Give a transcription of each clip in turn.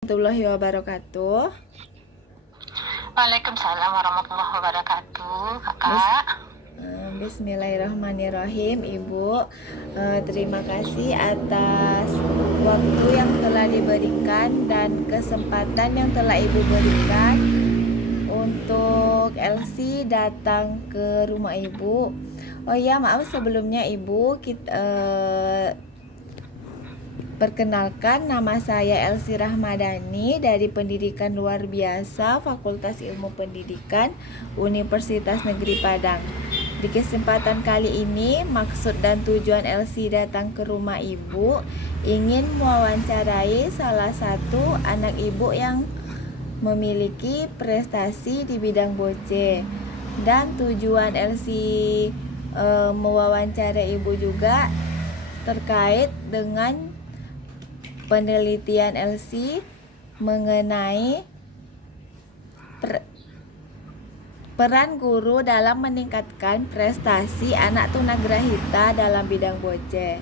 Warahmatullahi wabarakatuh. Waalaikumsalam warahmatullahi wabarakatuh, Bis- Kakak. Bismillahirrahmanirrahim, Ibu. Terima kasih atas waktu yang telah diberikan dan kesempatan yang telah Ibu berikan untuk Elsie datang ke rumah Ibu. Oh ya, maaf sebelumnya Ibu. Perkenalkan, nama saya Elsie Rahmadani dari Pendidikan Luar Biasa Fakultas Ilmu Pendidikan Universitas Negeri Padang. Di kesempatan kali ini, maksud dan tujuan Elsie datang ke rumah Ibu ingin mewawancarai salah satu anak Ibu yang memiliki prestasi di bidang boce. Dan tujuan Elsie mewawancarai Ibu juga terkait dengan penelitian Elsie mengenai peran guru dalam meningkatkan prestasi anak tunagrahita dalam bidang boce.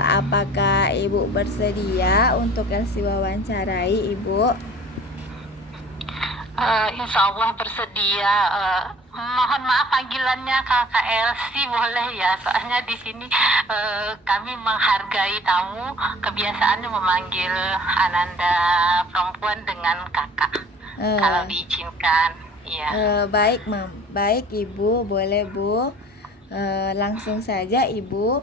Apakah Ibu bersedia untuk Elsie wawancarai, Ibu? Insya Allah bersedia. Mohon maaf panggilannya Kakak Elsie boleh ya? Soalnya di sini kami menghargai tamu. Kebiasaannya memanggil Ananda perempuan dengan kakak. Kalau diizinkan, iya. Baik, Mam. Baik, Ibu. Boleh, Bu. Langsung saja, Ibu.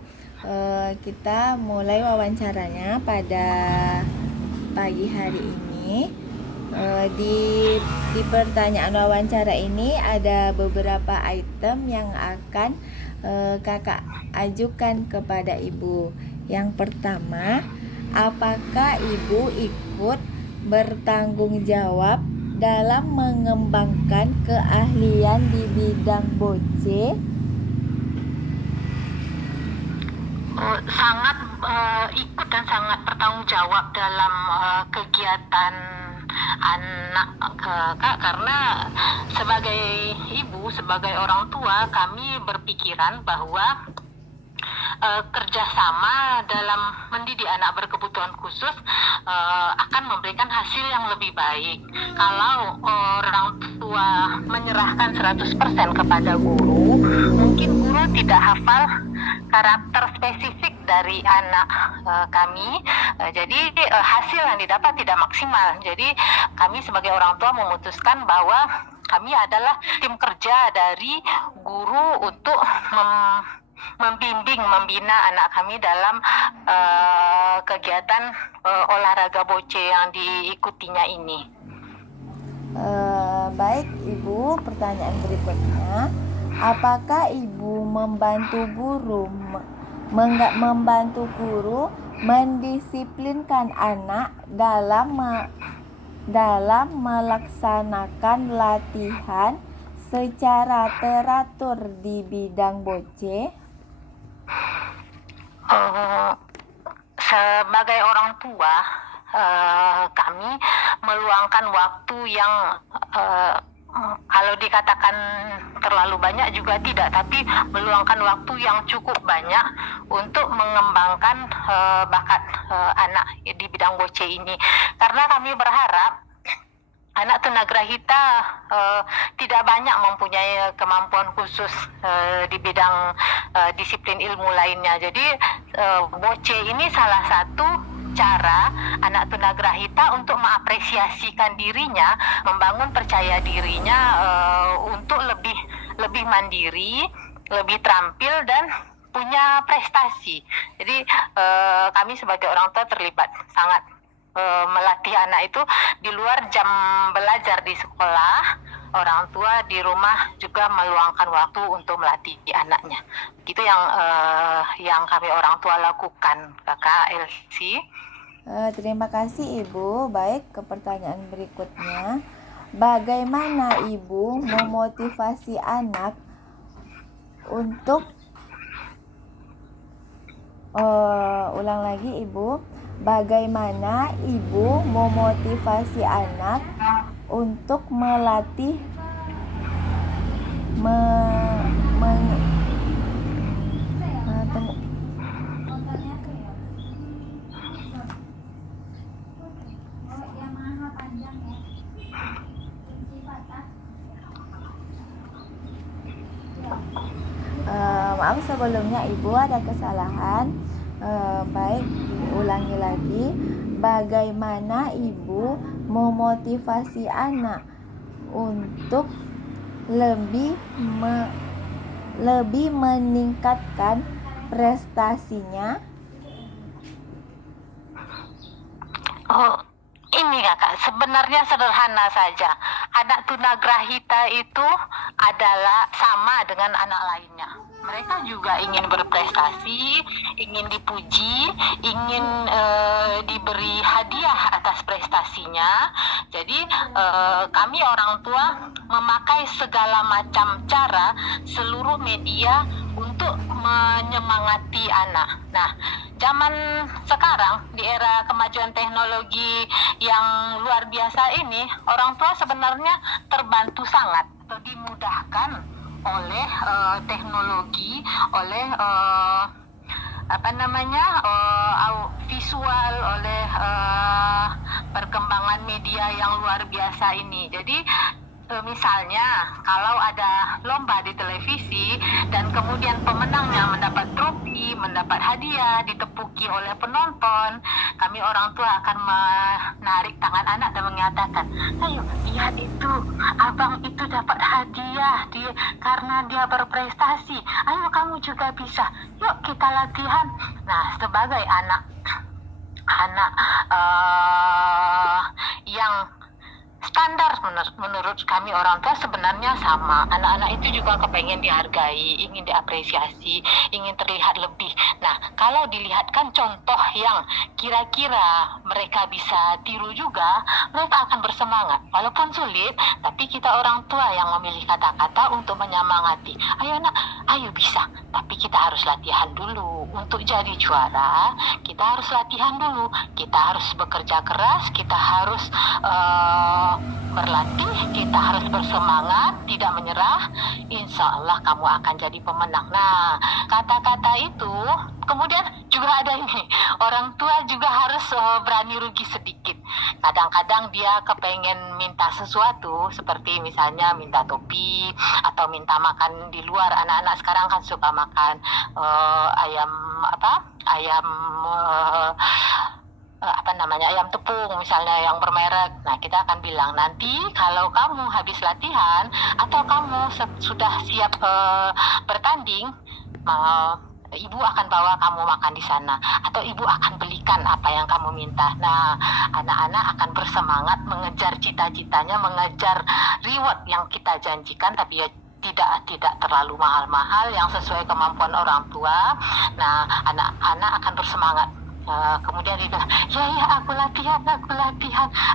Kita mulai wawancaranya pada pagi hari ini. Di pertanyaan wawancara ini ada beberapa item yang akan Kakak ajukan kepada Ibu. Yang pertama, apakah Ibu ikut bertanggung jawab dalam mengembangkan keahlian di bidang boce? Sangat ikut dan sangat bertanggung jawab dalam kegiatan anak Kak, karena sebagai ibu, sebagai orang tua, kami berpikiran bahwa kerjasama dalam mendidik anak berkebutuhan khusus akan memberikan hasil yang lebih baik. Kalau orang tua menyerahkan 100% kepada guru, mungkin guru tidak hafal karakter spesifik dari anak kami, jadi hasil yang didapat tidak maksimal. Jadi kami sebagai orang tua memutuskan bahwa kami adalah tim kerja dari guru untuk membimbing, membina anak kami dalam kegiatan olahraga boce yang diikutinya ini. Baik, Ibu. Pertanyaan berikutnya, apakah Ibu membantu guru mendisiplinkan anak dalam melaksanakan latihan secara teratur di bidang boce? Sebagai orang tua, kami meluangkan waktu yang kalau dikatakan terlalu banyak juga tidak, tapi meluangkan waktu yang cukup banyak untuk mengembangkan bakat anak di bidang boce ini. Karena kami berharap anak tunagrahita tidak banyak mempunyai kemampuan khusus di bidang disiplin ilmu lainnya. Jadi boce ini salah satu cara anak tunagrahita untuk mengapresiasikan dirinya, membangun percaya dirinya untuk lebih mandiri, lebih terampil dan punya prestasi. Jadi kami sebagai orang tua terlibat sangat melatih anak itu di luar jam belajar di sekolah. Orang tua di rumah juga meluangkan waktu untuk melatih anaknya. Itu yang kami orang tua lakukan, Kakak Elsie. Terima kasih, Ibu. Baik, ke pertanyaan berikutnya. Bagaimana Ibu memotivasi anak untuk ulang lagi, Ibu. Bagaimana Ibu memotivasi anak untuk melatih maaf sebelumnya Ibu ada kesalahan. Baik, diulangi lagi. Bagaimana Ibu memotivasi anak untuk lebih meningkatkan prestasinya? Oh, ini kakak, sebenarnya sederhana saja. Anak tunagrahita itu adalah sama dengan anak lainnya. Mereka juga ingin berprestasi, ingin dipuji, ingin diberi hadiah atas prestasinya. Jadi kami orang tua memakai segala macam cara, seluruh media untuk menyemangati anak. Nah, zaman sekarang di era kemajuan teknologi yang luar biasa ini, orang tua sebenarnya terbantu sangat atau dimudahkan oleh teknologi, oleh visual, oleh perkembangan media yang luar biasa ini. Jadi misalnya kalau ada lomba di televisi dan kemudian pemenangnya mendapat trofi, mendapat hadiah, ditepuki oleh penonton, kami orang tua akan menarik tangan anak dan mengatakan, ayo lihat itu, abang itu dapat hadiah karena dia berprestasi, ayo kamu juga bisa, yuk kita latihan. Nah, sebagai anak yang standar menurut kami orang tua sebenarnya sama. Anak-anak itu juga kepengen dihargai, ingin diapresiasi, ingin terlihat lebih. Nah, kalau dilihatkan contoh yang kira-kira mereka bisa tiru juga, mereka akan bersemangat. Walaupun sulit, tapi kita orang tua yang memilih kata-kata untuk menyemangati. Ayo nak, ayo bisa. Tapi kita harus latihan dulu. Untuk jadi juara, kita harus latihan dulu. Kita harus bekerja keras, kita harus berlatih, kita harus bersemangat, tidak menyerah. Insya Allah kamu akan jadi pemenang. Nah, kata-kata itu kemudian juga ada ini, orang tua juga harus berani rugi sedikit. Kadang-kadang dia kepengen minta sesuatu, seperti misalnya minta topi atau minta makan di luar. Anak-anak sekarang kan suka makan ayam ayam tepung misalnya yang bermerek. Nah, kita akan bilang nanti kalau kamu habis latihan atau kamu sudah siap bertanding, ibu akan bawa kamu makan di sana atau ibu akan belikan apa yang kamu minta. Nah, anak-anak akan bersemangat mengejar cita-citanya, mengejar reward yang kita janjikan, tapi ya tidak terlalu mahal-mahal, yang sesuai kemampuan orang tua. Nah, anak-anak akan bersemangat. Kemudian dia bilang, ya aku latihan,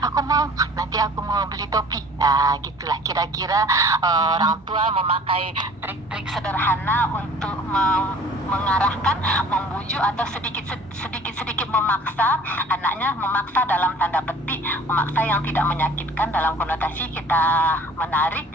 aku mau, nanti aku mau beli topi. Nah, gitulah kira-kira orang tua memakai trik-trik sederhana untuk mengarahkan, membujuk atau sedikit memaksa anaknya, memaksa dalam tanda petik, memaksa yang tidak menyakitkan, dalam konotasi kita menarik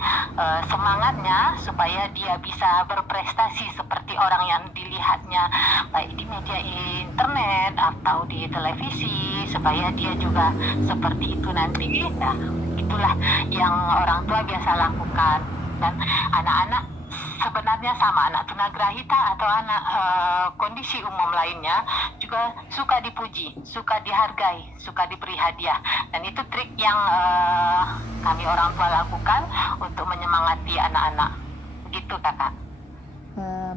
semangatnya supaya dia bisa berprestasi seperti orang yang dilihatnya baik di media internet atau di televisi, supaya dia juga seperti itu nanti. Nah, itulah yang orang tua biasa lakukan. Dan anak-anak sebenarnya sama, anak tunagrahita atau anak kondisi umum lainnya juga suka dipuji, suka dihargai, suka diberi hadiah. Dan itu trik yang kami orang tua lakukan untuk menyemangati anak-anak. Begitu, kakak.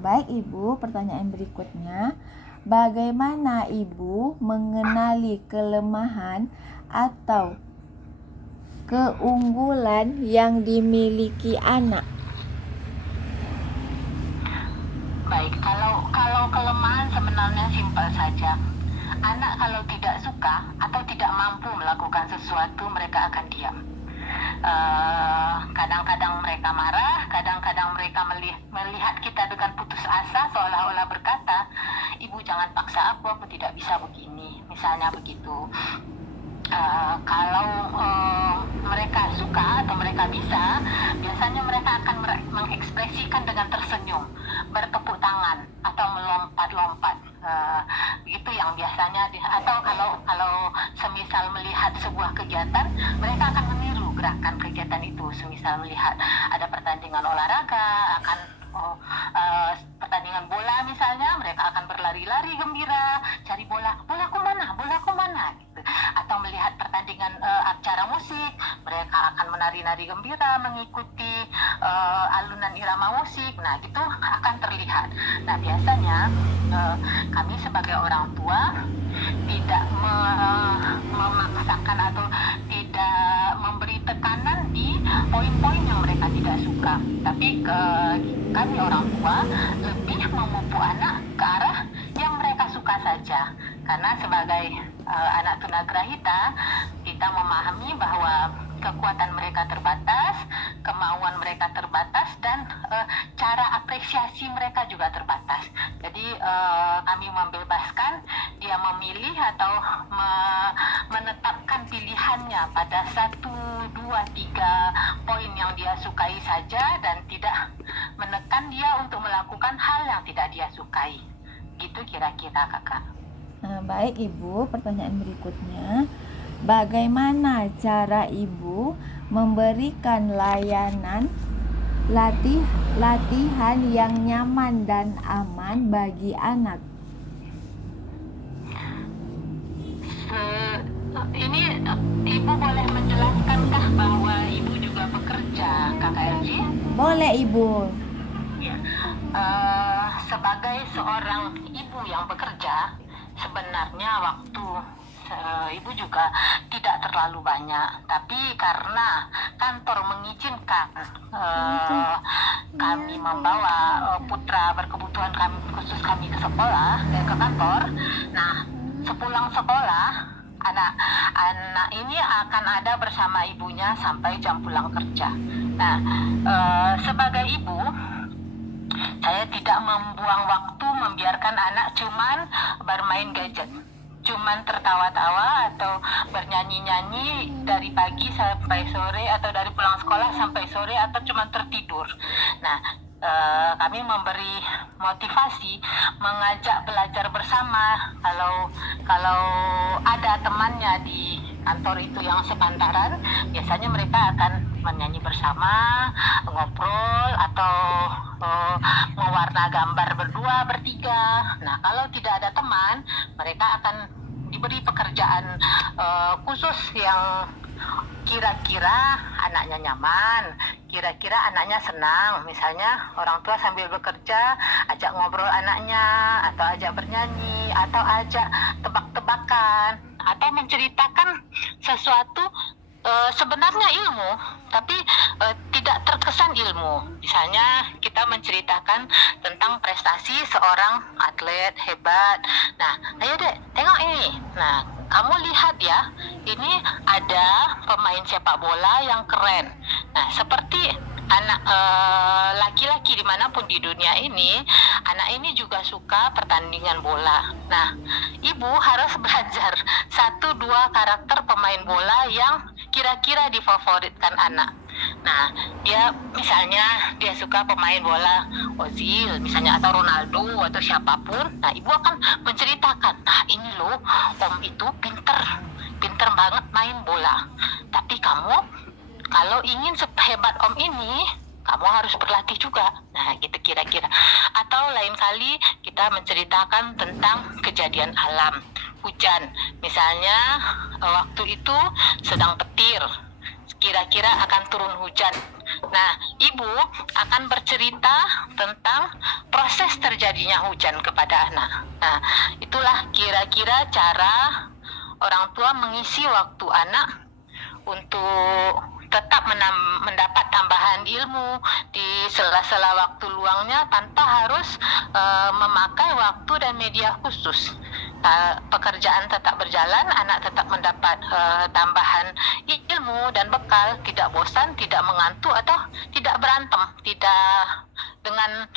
Baik Ibu, pertanyaan berikutnya, bagaimana Ibu mengenali kelemahan atau keunggulan yang dimiliki anak? Baik, kalau kelemahan sebenarnya simpel saja. Anak kalau tidak suka atau tidak mampu melakukan sesuatu, mereka akan diam. Kadang-kadang mereka marah, kadang-kadang mereka melihat kita dengan putus asa, seolah-olah berkata, ibu jangan paksa aku tidak bisa begini, misalnya begitu. Kalau mereka suka atau mereka bisa, biasanya mereka akan mengekspresikan dengan tersenyum, bertepuk tangan atau melompat-lompat. Itu yang biasanya atau kalau semisal melihat sebuah kegiatan, mereka akan meniru gerakan kegiatan itu. Semisal melihat ada pertandingan olahraga, akan Pertandingan bola misalnya, mereka akan berlari-lari gembira, cari bola, bolaku mana, gitu. Atau melihat pertandingan acara musik, mereka akan menari-nari gembira, mengikuti alunan irama musik. Nah, gitu akan terlihat. Nah, biasanya kami sebagai orang tua tidak memaksakan atau tidak memberi tekanan di poin-poin yang mereka tidak suka, tapi kami orang tua lebih memupuk anak ke arah yang mereka suka saja, karena sebagai anak tunagrahita kita memahami bahwa kekuatan mereka terbatas, kemauan mereka terbatas, dan cara apresiasi mereka juga terbatas. Jadi kami membebaskan dia memilih atau menetapkan pilihannya pada 1, 2, 3 poin yang dia sukai saja, dan tidak menekan dia untuk melakukan hal yang tidak dia sukai. Gitu kira-kira, Kakak. Baik Ibu, pertanyaan berikutnya. Bagaimana cara Ibu memberikan layanan latihan yang nyaman dan aman bagi anak? Ini Ibu boleh menjelaskankah bahwa Ibu juga bekerja, Kakak Elji? Boleh Ibu. Ya. Sebagai seorang ibu yang bekerja, sebenarnya waktu Ibu juga tidak terlalu banyak, tapi karena kantor mengizinkan kami membawa putra berkebutuhan khusus kami ke sekolah dan ke kantor. Nah, sepulang sekolah, anak ini akan ada bersama ibunya sampai jam pulang kerja. Nah, sebagai ibu, saya tidak membuang waktu membiarkan anak cuman bermain gadget, cuman tertawa-tawa atau bernyanyi-nyanyi dari pagi sampai sore, atau dari pulang sekolah sampai sore, atau cuman tertidur. Nah, kami memberi motivasi, mengajak belajar bersama. Kalau ada temannya di kantor itu yang sepantaran, biasanya mereka akan menyanyi bersama, ngobrol, atau mewarna gambar berdua, bertiga. Nah, kalau tidak ada teman, mereka akan diberi pekerjaan khusus yang kira-kira anaknya nyaman, kira-kira anaknya senang. Misalnya orang tua sambil bekerja ajak ngobrol anaknya, atau ajak bernyanyi, atau ajak tebak-tebakan, atau menceritakan sesuatu sebenarnya ilmu, tapi tidak terkesan ilmu. Misalnya kita menceritakan tentang prestasi seorang atlet hebat. Nah, ayo dek, tengok ini. Nah, kamu lihat ya, ini ada pemain sepak bola yang keren. Nah, seperti anak laki-laki dimanapun di dunia ini, anak ini juga suka pertandingan bola. Nah, ibu harus belajar 1-2 karakter pemain bola yang kira-kira difavoritkan anak. Nah, misalnya dia suka pemain bola Ozil misalnya, atau Ronaldo, atau siapapun. Nah, ibu akan menceritakan, nah ini loh, om itu pinter banget main bola, tapi kamu kalau ingin sehebat om ini, kamu harus berlatih juga. Nah, gitu kira-kira. Atau lain kali kita menceritakan tentang kejadian alam, hujan. Misalnya waktu itu sedang petir, kira-kira akan turun hujan. Nah, ibu akan bercerita tentang proses terjadinya hujan kepada anak. Nah, itulah kira-kira cara orang tua mengisi waktu anak untuk tetap mendapat tambahan ilmu di sela-sela waktu luangnya, tanpa harus memakai waktu dan media khusus. Pekerjaan tetap berjalan, anak tetap mendapat tambahan ilmu dan bekal, tidak bosan, tidak mengantuk, atau tidak berantem, tidak dengan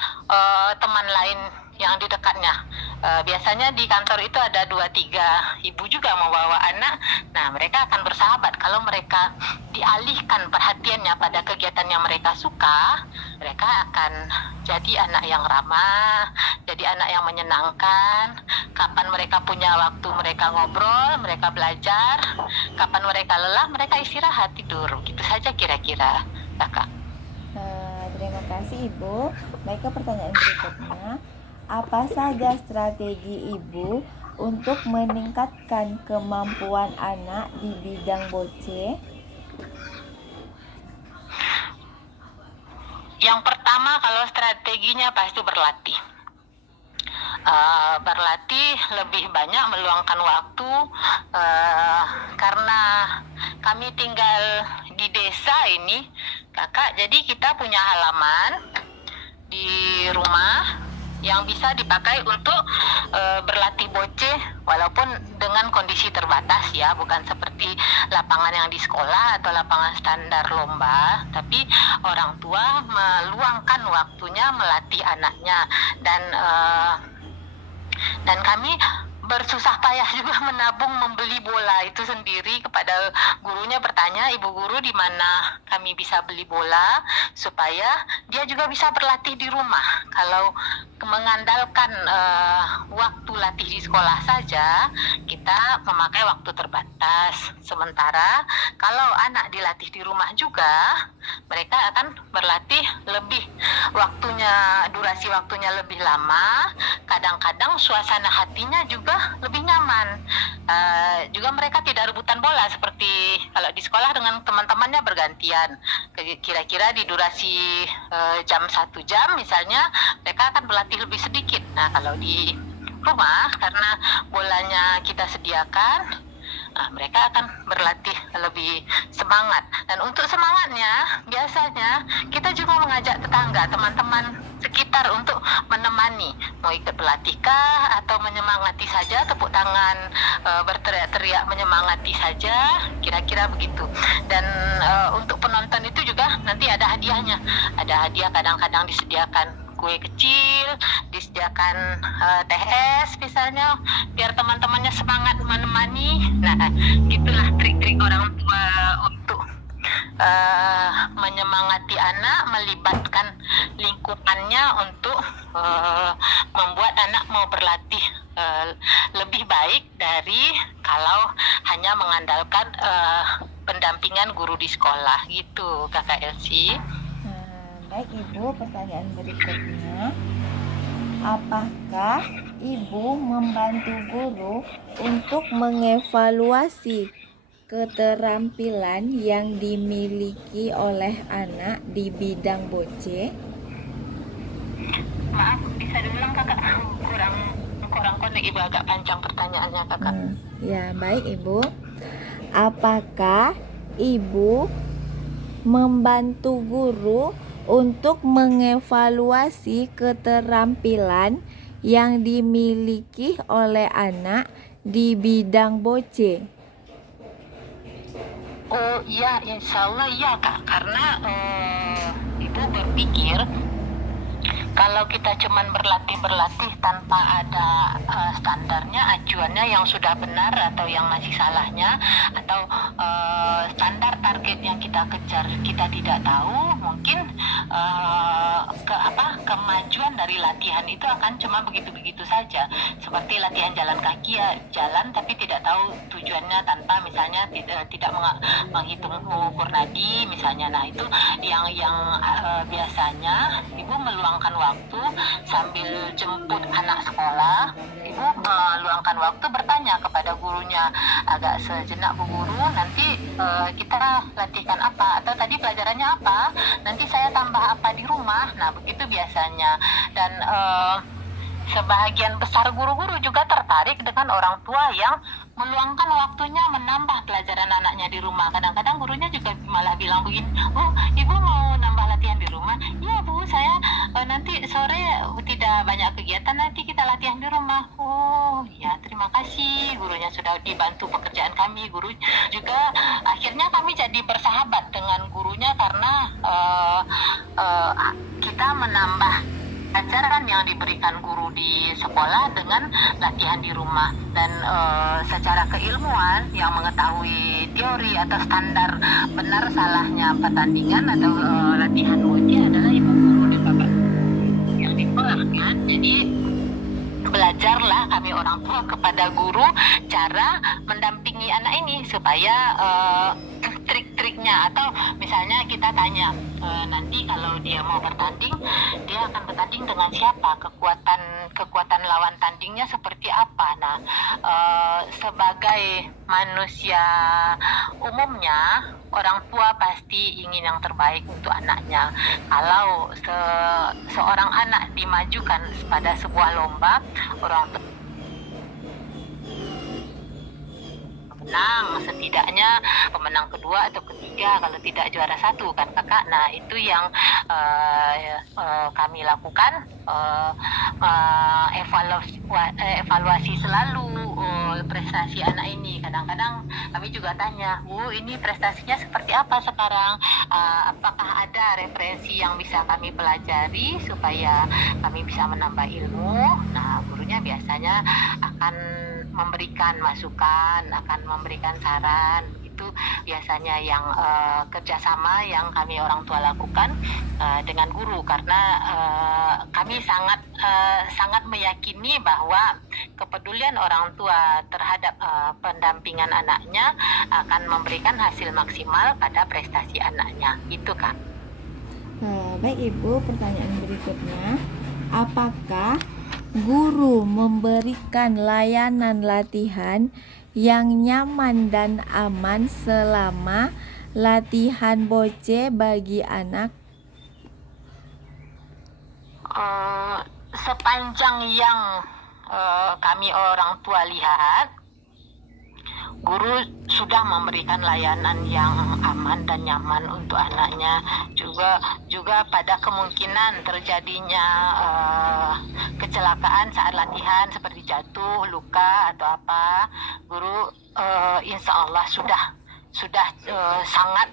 teman lain yang di dekatnya. Biasanya di kantor itu ada 2-3 ibu juga membawa anak. Nah, mereka akan bersahabat. Kalau mereka dialihkan perhatiannya pada kegiatan yang mereka suka, mereka akan jadi anak yang ramah, jadi anak yang menyenangkan. Kapan mereka punya waktu, mereka ngobrol, mereka belajar. Kapan mereka lelah, mereka istirahat, tidur. Gitu saja kira-kira, Kakak. terima kasih Ibu. Baik, ke pertanyaan berikutnya. Apa saja strategi Ibu untuk meningkatkan kemampuan anak di bidang boce? Yang pertama, kalau strateginya pasti berlatih. Berlatih lebih banyak, meluangkan waktu, karena kami tinggal di desa ini, kakak. Jadi kita punya halaman di rumah yang bisa dipakai untuk berlatih boce, walaupun dengan kondisi terbatas ya, bukan seperti lapangan yang di sekolah atau lapangan standar lomba, tapi orang tua meluangkan waktunya melatih anaknya. Dan kami bersusah payah juga menabung membeli bola itu sendiri. Kepada gurunya bertanya, ibu guru di mana kami bisa beli bola supaya dia juga bisa berlatih di rumah. Kalau mengandalkan waktu latih di sekolah saja, kita memakai waktu terbatas. Sementara kalau anak dilatih di rumah juga, mereka akan berlatih lebih durasi waktunya lebih lama. Kadang-kadang suasana hatinya juga lebih nyaman. Juga mereka tidak rebutan bola seperti kalau di sekolah dengan teman-temannya bergantian. Kira-kira di durasi jam 1 jam misalnya, mereka akan berlatih lebih sedikit. Nah, kalau di rumah karena bolanya kita sediakan, mereka akan berlatih lebih semangat. Dan untuk semangatnya, biasanya kita juga mengajak tetangga, teman-teman sekitar untuk menemani. Mau ikut berlatih kah, atau menyemangati saja, tepuk tangan, berteriak-teriak menyemangati saja, kira-kira begitu. Dan untuk penonton itu juga nanti ada hadiahnya. Ada hadiah, kadang-kadang disediakan kue kecil, disediakan teh es misalnya, biar teman-temannya semangat menemani. Nah, gitulah trik-trik orang tua untuk menyemangati anak, melibatkan lingkungannya untuk membuat anak mau berlatih lebih baik dari kalau hanya mengandalkan pendampingan guru di sekolah gitu, Kakak Elsie. Baik Ibu, pertanyaan berikutnya. Apakah Ibu membantu guru untuk mengevaluasi keterampilan yang dimiliki oleh anak di bidang boce? Maaf, bisa diulang Kakak? Kurang konek Ibu, agak panjang pertanyaannya Kakak. Ya, baik Ibu. Apakah Ibu membantu guru untuk mengevaluasi keterampilan yang dimiliki oleh anak di bidang boce? Oh iya, insya Allah iya Kak, karena Ibu berpikir kalau kita cuman berlatih tanpa ada standarnya, acuannya yang sudah benar atau yang masih salahnya, atau standar target yang kita kejar kita tidak tahu, mungkin kemajuan dari latihan itu akan cuma begitu-begitu saja. Seperti latihan jalan kaki, ya jalan tapi tidak tahu tujuannya, tanpa misalnya tidak menghitung mengukur nadi misalnya. Nah, itu yang biasanya Ibu meluangkan waktu sambil jemput anak sekolah, Ibu meluangkan waktu bertanya kepada gurunya, agak sejenak, Bu Guru, nanti kita latihkan apa, atau tadi pelajarannya apa, nanti saya tambah apa di rumah. Nah, begitu biasanya. Dan sebahagian besar guru-guru juga tertarik dengan orang tua yang meluangkan waktunya menambah pelajaran anaknya di rumah. Kadang-kadang gurunya juga malah bilang begini, oh Ibu mau nambah latihan di rumah? Ya Bu, saya nanti sore tidak banyak kegiatan, nanti kita latihan di rumah. Oh ya, terima kasih, gurunya sudah dibantu pekerjaan kami. Guru juga akhirnya kami jadi bersahabat dengan gurunya karena kita menambah ajaran yang diberikan guru di sekolah dengan latihan di rumah. Dan secara keilmuan, yang mengetahui teori atau standar benar salahnya pertandingan atau latihan boce adalah ibu guru dan bapak yang di sekolah kan. Jadi belajarlah kami orang tua kepada guru cara mendampingi anak ini supaya trik-triknya Nah, atau misalnya kita tanya, nanti kalau dia mau bertanding, dia akan bertanding dengan siapa? Kekuatan lawan tandingnya seperti apa? Nah, sebagai manusia umumnya, orang tua pasti ingin yang terbaik untuk anaknya. Kalau seorang anak dimajukan pada sebuah lomba, orang tua menang, setidaknya pemenang kedua atau ketiga, kalau tidak juara satu kan kakak. Nah, itu yang kami lakukan, evaluasi selalu prestasi anak ini. Kadang-kadang kami juga tanya, Bu, ini prestasinya seperti apa sekarang? Apakah ada referensi yang bisa kami pelajari supaya kami bisa menambah ilmu? Nah, gurunya biasanya akan memberikan masukan, akan memberikan saran. Itu biasanya yang kerjasama yang kami orang tua lakukan dengan guru, karena kami sangat meyakini bahwa kepedulian orang tua terhadap pendampingan anaknya akan memberikan hasil maksimal pada prestasi anaknya. Itu kan. Baik Ibu, pertanyaan berikutnya, apakah guru memberikan layanan latihan yang nyaman dan aman selama latihan boce bagi anak? Sepanjang yang kami orang tua lihat, guru sudah memberikan layanan yang aman dan nyaman untuk anaknya. Juga pada kemungkinan terjadinya kecelakaan saat latihan seperti jatuh, luka atau apa, guru insya Allah sudah sangat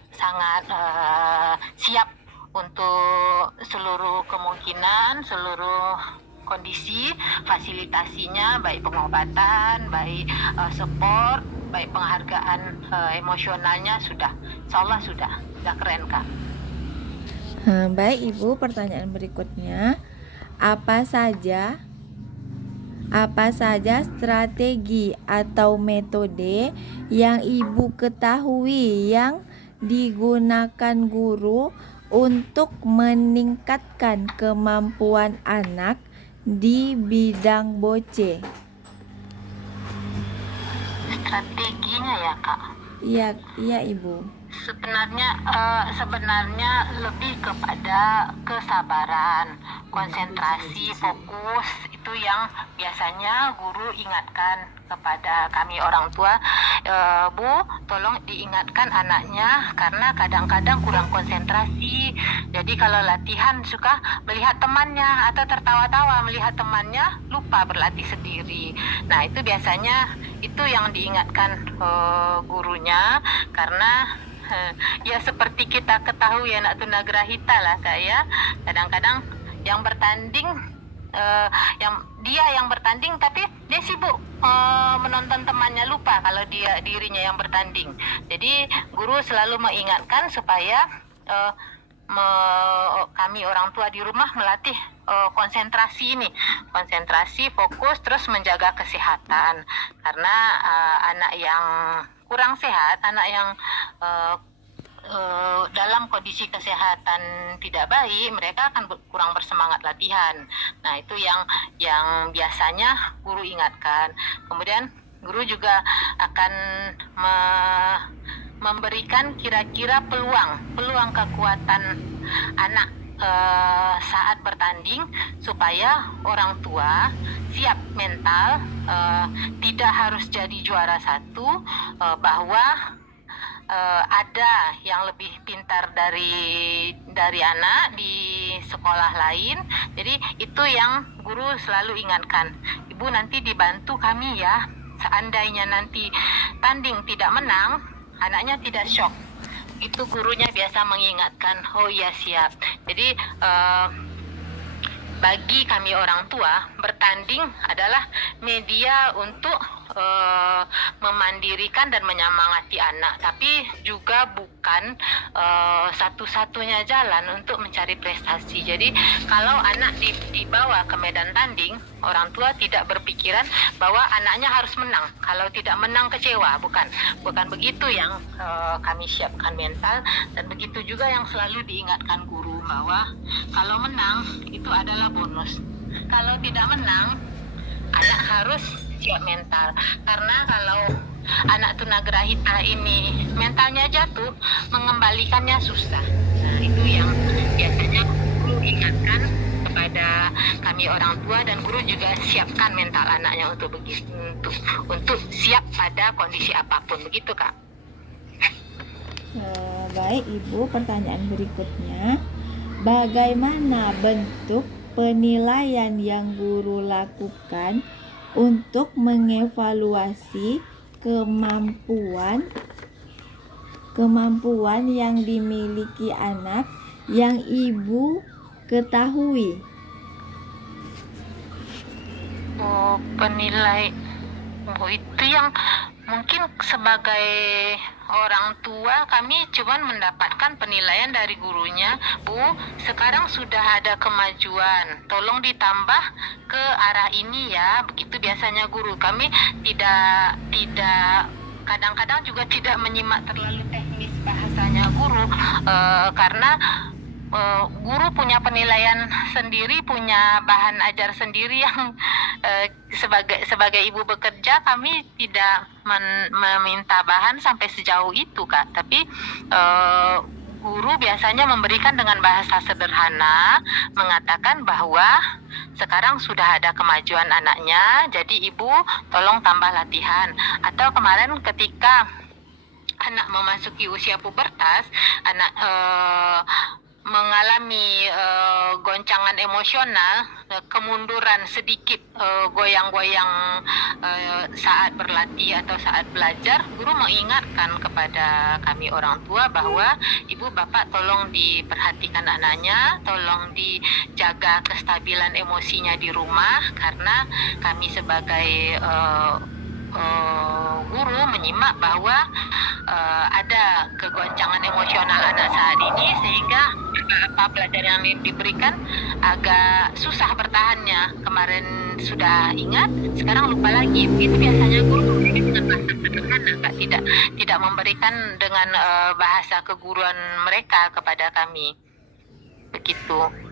siap untuk seluruh kemungkinan, seluruh kondisi, fasilitasinya, baik pengobatan, baik support, baik penghargaan emosionalnya, insya Allah sudah keren Kak. Baik Ibu, pertanyaan berikutnya, apa saja strategi atau metode yang Ibu ketahui yang digunakan guru untuk meningkatkan kemampuan anak di bidang boce? Strateginya ya Kak? Iya Ibu. Sebenarnya lebih kepada kesabaran, konsentrasi, fokus. Itu yang biasanya guru ingatkan kepada kami orang tua, Bu, tolong diingatkan anaknya karena kadang-kadang kurang konsentrasi. Jadi kalau latihan suka melihat temannya atau tertawa-tawa melihat temannya, lupa berlatih sendiri. Nah, itu biasanya itu yang diingatkan gurunya, karena ya seperti kita ketahui anak tunagrahita lah Kak ya, kadang-kadang yang bertanding yang bertanding tapi dia sibuk menonton temannya, lupa kalau dirinya yang bertanding. Jadi guru selalu mengingatkan supaya kami orang tua di rumah melatih konsentrasi, fokus, terus menjaga kesehatan. Karena anak yang kurang sehat, anak yang dalam kondisi kesehatan tidak baik, mereka akan kurang bersemangat latihan. Nah, itu yang biasanya guru ingatkan. Kemudian guru juga akan memberikan kira-kira peluang kekuatan anak saat bertanding, supaya orang tua siap mental, tidak harus jadi juara satu, bahwa ada yang lebih pintar dari anak di sekolah lain. Jadi itu yang guru selalu ingatkan, Ibu nanti dibantu kami ya, seandainya nanti tanding tidak menang, anaknya tidak shock. Itu gurunya biasa mengingatkan, oh iya siap. Jadi bagi kami orang tua, bertanding adalah media untuk memandirikan dan menyemangati anak, tapi juga bukan satu-satunya jalan untuk mencari prestasi. Jadi kalau anak dibawa ke medan tanding, orang tua tidak berpikiran bahwa anaknya harus menang. Kalau tidak menang kecewa, bukan begitu yang kami siapkan mental, dan begitu juga yang selalu diingatkan guru bahwa kalau menang itu adalah bonus. Kalau tidak menang, anak harus siap mental, karena kalau anak tunagrahita ini mentalnya jatuh, mengembalikannya susah. Nah, itu yang biasanya guru ingatkan kepada kami orang tua, dan guru juga siapkan mental anaknya untuk begitu, untuk siap pada kondisi apapun, begitu Kak. Baik Ibu, pertanyaan berikutnya, bagaimana bentuk penilaian yang guru lakukan untuk mengevaluasi kemampuan yang dimiliki anak yang Ibu ketahui? Itu yang mungkin sebagai orang tua kami cuman mendapatkan penilaian dari gurunya, Bu, sekarang sudah ada kemajuan, tolong ditambah ke arah ini ya. Begitu biasanya guru. Kami tidak kadang-kadang juga tidak menyimak terlalu teknis bahasanya guru, karena guru punya penilaian sendiri, punya bahan ajar sendiri yang sebagai ibu bekerja kami tidak meminta bahan sampai sejauh itu Kak. Tapi guru biasanya memberikan dengan bahasa sederhana, mengatakan bahwa sekarang sudah ada kemajuan anaknya, jadi ibu tolong tambah latihan. Atau kemarin ketika anak memasuki usia pubertas, anak mengalami goncangan emosional, kemunduran sedikit, goyang-goyang saat berlatih atau saat belajar, guru mengingatkan kepada kami orang tua bahwa ibu bapak tolong diperhatikan anaknya, tolong dijaga kestabilan emosinya di rumah, karena kami sebagai guru menyimak bahwa ada kegoncangan emosional anak saat ini, sehingga apa pelajaran yang diberikan agak susah bertahannya. Kemarin sudah ingat, sekarang lupa lagi. Itu biasanya guru memberikan dengan bahasa sederhana, Kak, tidak memberikan dengan bahasa keguruan mereka kepada kami. Begitu.